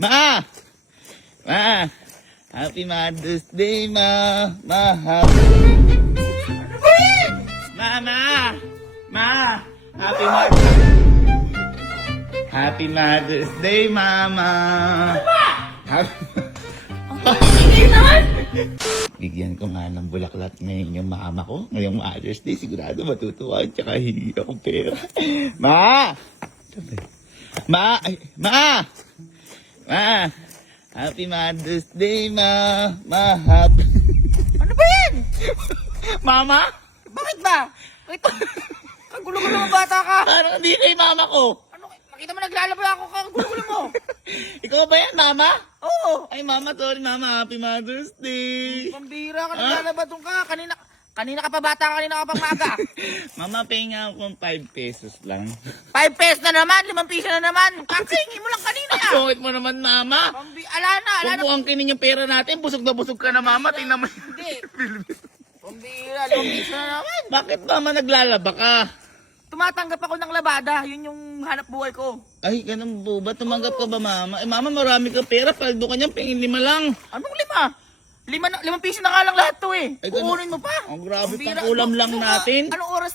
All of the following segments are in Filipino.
Ma! Ma! Happy Mother's Day, Ma! Ma! Happy... Mama! Ma! Happy Mother's... Happy Mother's Day, Mama! Happy... Bigyan ko nga ng bulaklak ngayon yung mama ko. Ngayong Mother's Day, sigurado matutuwa. Tsaka hindi ako pera. Ma! Ma! Ay, Ma! Ma! Happy Mother's Day, Ma! Ma! Happy... Ano ba yan? Mama? Bakit ba? Ito, ang gulo-gulo mo bata ka. Parang hindi kay mama ko. Ano, makita mo naglalaba ako ka, ang gulo-gulo mo. Ikaw ba yan, Mama? Oo. Ay, Mama, sorry, Mama. Happy Mother's Day. Pambira ka, naglalaba doon ka. Kanina ka pa bata, kanina ka pa maga. Mama, pahinga ako ng 5 pesos lang. 5 pesos na naman, 5 piso na naman. Kakingi mo lang kanina. Sungit mo naman, Mama. Ala na. Kung buwang kinin yung pera natin, busog na busog ka na, Mama. Tingnan mo. Hindi. Pambira, 5 piso na naman. Bakit, Mama, naglalaba ka? Tumatanggap ako ng labada, yun yung hanap buhay ko. Ay, ganun po ba? Tumanggap ka ba, Mama? Eh, Mama, marami ka pera. Paldo ka niyan, pingin 5 lang. Anong 5? 5 piso na nga lang lahat to eh. Ay, ganun. Kukunin mo pa. Ang grabe, Pambira. pang ulam lang Gusto ka, natin. Anong oras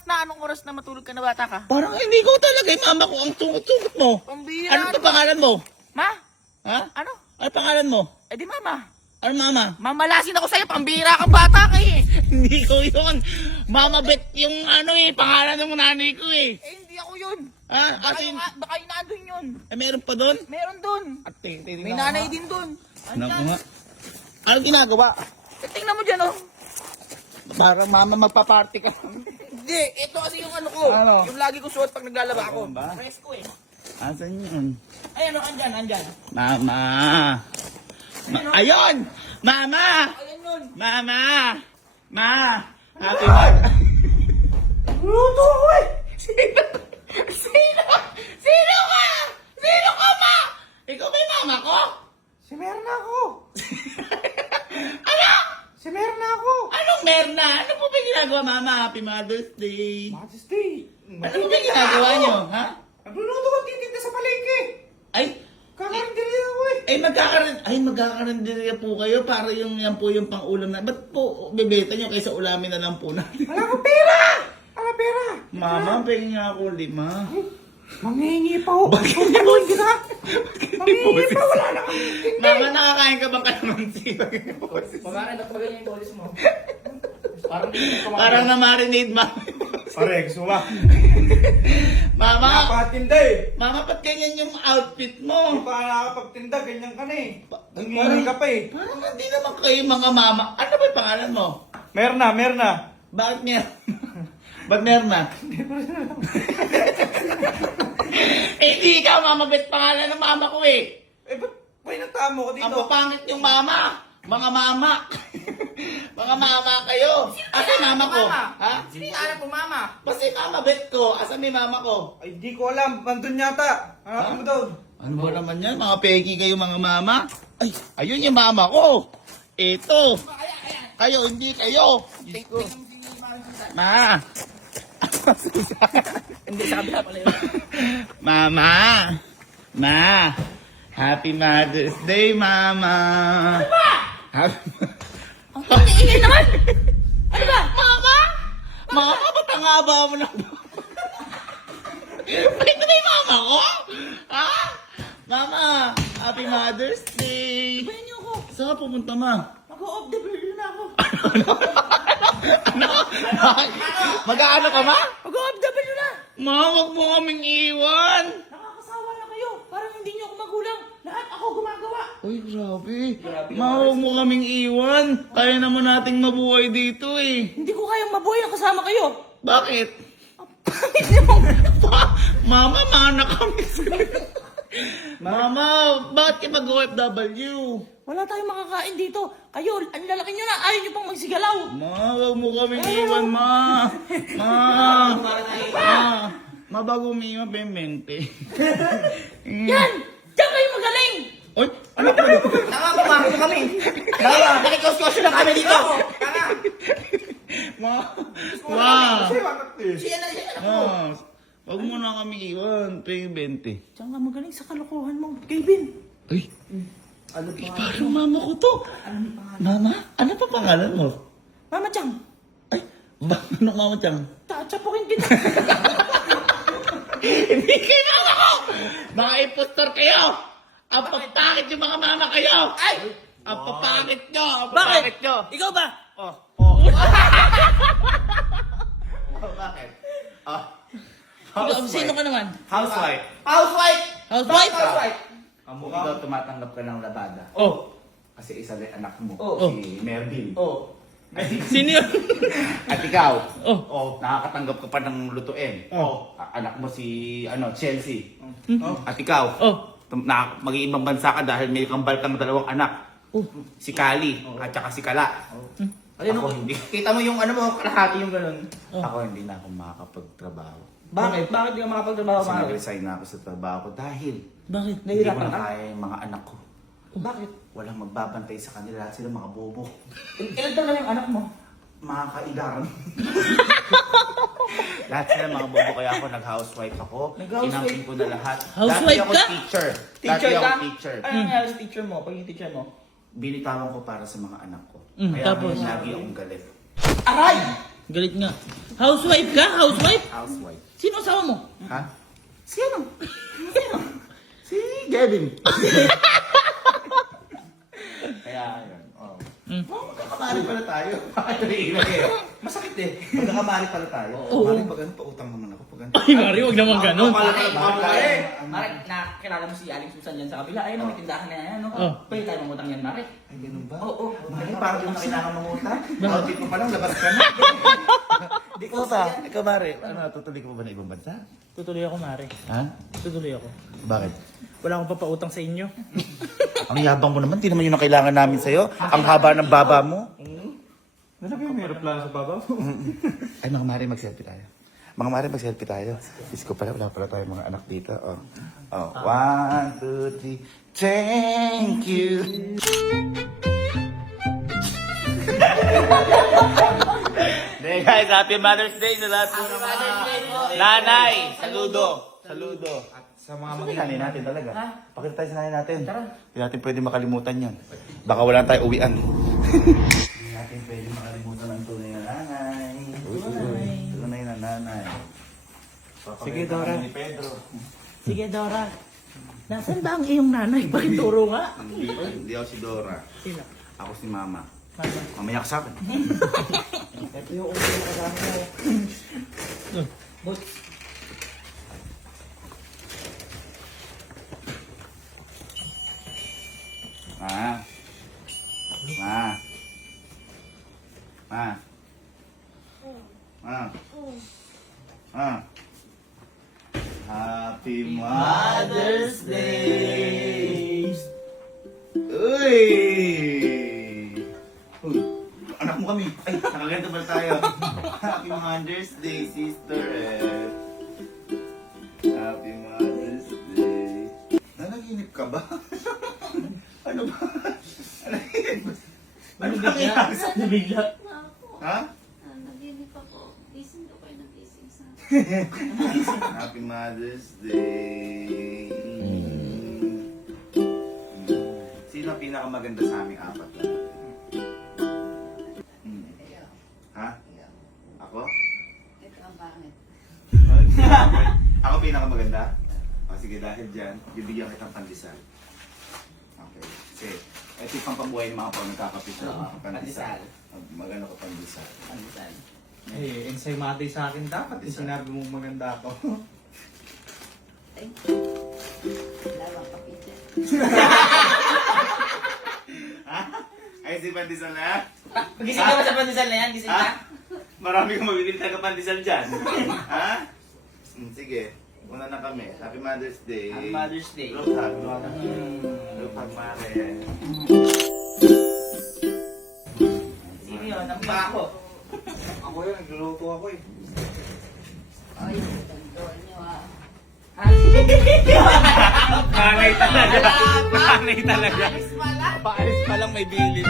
na matulog ka na bata ka? Parang hindi ko talaga, eh, Mama ko ang sungot-sungot mo. Pambira. Ano to pangalan mo? Ma? Ha? Ano? Ano pangalan mo? Eh di mama. Ano, Mama? Mamalasin ako sa'yo, pambira kang bata ka eh. Hindi ko yun. Mama Bet yung ano eh, pangalan ng nanay ko eh. Eh hindi ako yun. Ha? Baka Kasi, yung nandun yun. eh, meron pa doon? Meron dun. At tingnan May nanay din dun. Ano nga? Ano ginagawa? Eh, tingnan mo dyan oh. Parang Mama magpa-party ka. Hindi, ito kasi yung ano ko. Ano? Yung lagi ko suot pag naglalaba ako. Ano ba? Press ko eh. Asan yun? Ay ano, andyan. Mama! Ayun! Mama! Ayan yun. Mama! Ma! Happy Mother... Luto ako eh. Sino? Sino ka? Sino ka, Ma? Ikaw ba yung mama ko? Si Merna ako. Ano? Si Merna ako. Anong merna? Ano po ba ginagawa, Mama? Happy Mother's Day. Majesty. Ano po ba ginagawa nyo, ha? Nagluluto ko titinda sa palengke. Ay, Kakarindili ako eh. magkakarinderya po kayo para yung yan po yung pang-ulam na. Ba't po bebeta nyo kaysa ulamin na lang po natin? Wala akong pera. Wala pera. Mama, pwede nga ako 5. Manghingi pa ako. Bakit? Manghingi ka. Manghingi pa. Wala na kang Mama, nakakain ka bang kalamansi? Pagkain na talaga yung dolis mo. Parang na-marinade, Mama. Pare, gusto ba? Mama, Napakatinda eh. Mama, ba't ganyan yung outfit Hindi mo? pa nakakapagtinda, ganyan ka na eh. Parang- Nangingi ka pa eh. Parang hindi naman kayo mga mama. Ano ba yung pangalan mo? Merna. Bakit niya? Ba't Merna? Eh, hindi ikaw, Mama Bet, pangalan ng mama ko eh. Eh, ba't pinuntahan mo ko Ang dito? papangit yung mama. Mga mama. Mga mama kayo. Asa mama ko? Ha? Sino yung anak ko, mama? Basta yung Mama Bet ko. Asa may mama ko? Ay, di ko alam. Nandun yata. Hanapin mo daw. Ano ba naman yan? Mga peki kayo mga mama? Ay, ayun yung mama ko. Ito. Kayo, hindi kayo. Diyos ko. Ma. Hindi, sa kabila pala yun. Mama. Ma. Happy Mother's Day, Mama. Ano ba? Ang ingay naman! Ano ba? Mama? Mama, ba't ang haba mo na? Ay, ito na yung mama ko? Ha? Mama, Happy Mother's Day. Bayan niyo ako. Saan ka pupunta, Ma? Mag-o-off the blue na ako. Ano? Mag-aano ka, Ma? Mag-o-off the blue na. Ma, huwag mo kaming iwan. Nakakasawa na kayo. Parang hindi niyo ako magulang. Lahat ako gumagawa. Uy, grabe. Ma, huwag mo kaming iwan. Kaya naman nating mabuhay dito eh. Hindi ko kayang mabuhay na kasama kayo. Bakit? Pangit niyo. Mama, mana kami. Mama, bakit ka mag-OFW? Wala tayong makakain dito. Kayo, ang lalaki niyo na. Ayaw niyo pang magsigalaw. Ma, huwag mo kaming iwan, Ma. Ma. Ma, bago umiiwan pa yung 20. Yan! Diyan kayo magaling! Uy, ano ba? Nakakapamahal kami. Nakikos-kos lang kami dito. Ma. Ma. Siya na siya. Ma. Huwag mo na kami iwan pa yung 20. Diyan ka magaling sa kalokohan mo. Kevin, Ay, parang mama ko to. Mama, ano pa pangalan mo? Mama Chang, Ay, ano mama Chang? tatsapukin kita. Hindi kayo mama ko! Mga impostor kayo! Ang papangit yung mga mama kayo! Ay! Ang papangit nyo! Ang Bakit? papangit nyo! Ikaw ba? Oh. Bakit? Ikaw, sino ka naman? Housewife. Housewife! Housewife? Housewife! Ikaw tumatanggap ka ng labada. Oh. Kasi isa rin anak mo, Oh. si Mervin. Oh. Sino yun? At ikaw, Oh. nakakatanggap ka pa ng lutuin. Oh. Anak mo si Chelsea. Oh. At ikaw, Oh. mag-iibang bansa ka dahil may kambal kang dalawang anak. Oh. Si Kali at saka si Kala. Ayun, Ako hindi. kita mo yung ano mo, kalahati yung ganun. Ako hindi na ako makakapagtrabaho. Bakit? Bakit di ka makapagtrabaho, Kasi mahal? nag-resign na ako sa trabaho ko dahil Bakit? hindi ko Nahihirapan na ka? kaya yung mga anak ko. Bakit? Walang magbabantay sa kanila at sila mga bobo. Ilan taon na yung anak mo? Mga kailangan. Lahat sila mga bobo kaya ako nag-housewife ako. Nag-housewife? Inamping ko na lahat. Housewife Dati ako ka? teacher. Teacher Dati ka? ako teacher. Ano nangyari sa teacher mo? Pag yung teacher mo? Binitawan ko para sa mga anak ko. Kaya Tapos? ngayon lagi akong galit. Aray! Galit nga. Housewife ka? Housewife? Housewife. Sino asawa mo? Ha? Sino? Si Gavin. Kaya yun. Oh. Magkakamali pala tayo. Bakit naiilag eh? Masakit eh. Magkakamali pala tayo. Oo. Mali, pag ano, pautang naman ako. Pag ano. Ay, Mari, huwag naman ganun. Mare, nakakilala mo si Aling Susan yan sa kabila. Ayun, may tindahan na yan. Oh. Pwede tayo mangutang yan, Mare. Ay, ganun ba? Oo. Mali, parang di mo na kailangan mangutang. Outfit mo pa lang, labas ka na. Di ko ba? Ikaw, Mari. Ano, tutuloy ka pa ba na ibang bansa? Tutuloy ako, Mari. Ha? Tutuloy ako. Bakit? Wala akong papautang sa inyo. Ang yabang mo naman, di naman yun ang kailangan namin sa'yo. Ang haba ng baba mo. Ano ba yung mayroon plano sa baba mo? Ay, mga Mari, mag-selfie tayo. Mga Mari, mag-selfie tayo. Diyos ko pala, wala pala tayo mga anak dito. Oh. Oh. 1, 2, 3. Thank you. Hey guys, happy Mother's Day sa lahat po ng mga nanay. Saludo. Saludo. At sa mga nanay natin talaga. Pakita tayo sa nanay natin. Hindi natin pwede makalimutan yan. Baka wala tayo uwian. Hindi natin pwede makalimutan ang tunay na nanay. Tunay na nanay. Sige, Dora. Ni Pedro. Sige, Dora. Nasaan ba ang iyong nanay? Pakituro nga. Hindi ako si Dora. Sino? Ako si Mama. Mamaya ka sa akin. Ito yung ulo na kasama ko. Boss. Ma. Ma. Ma. Ma. Ma. Happy Mother's Day! Uy! Uy! Anak mo kami! Ay, nakaganda pala tayo. Happy Mother's Day, sister! Happy Mother's Day! Nanaginip ka ba? Ano ba? Nanaginip ba? Ano ba nangyari? Nabigla. Ha? Naginip ako. Gising ko kayo nagising sa akin. Happy Mother's Day! Sino ang pinakamaganda sa aming apat na? Ha? Ako? Ito ang pangit. Ako pinakamaganda? O sige, dahil dyan, bibigyan kitang pandesal. Okay. Kasi, ito yung pampabuhay ng mga pang nagkakapit na mga pandesal. Magano ka pandesal. Eh, ensaymate sa akin dapat. Eh, sinabi mo maganda ako. Thank you. Dalawang kapitya. Ay, si pandesal na? Gising ka ba sa pandesal na yan? Gising ka? Ha? Marami kang mabibili tayo pandesal dyan. Ha? Sige. Una na kami. Happy Mother's Day. Happy Mother's Day. Look, happy Mother's Day. Look, happy Mother's Day. Sige yun, ang ako. Ako yun, nagluluto ako eh. Ay, tandoon nyo ah. Nanay talaga. Nanay talaga. Alis pala. Paalis pa lang may bilin.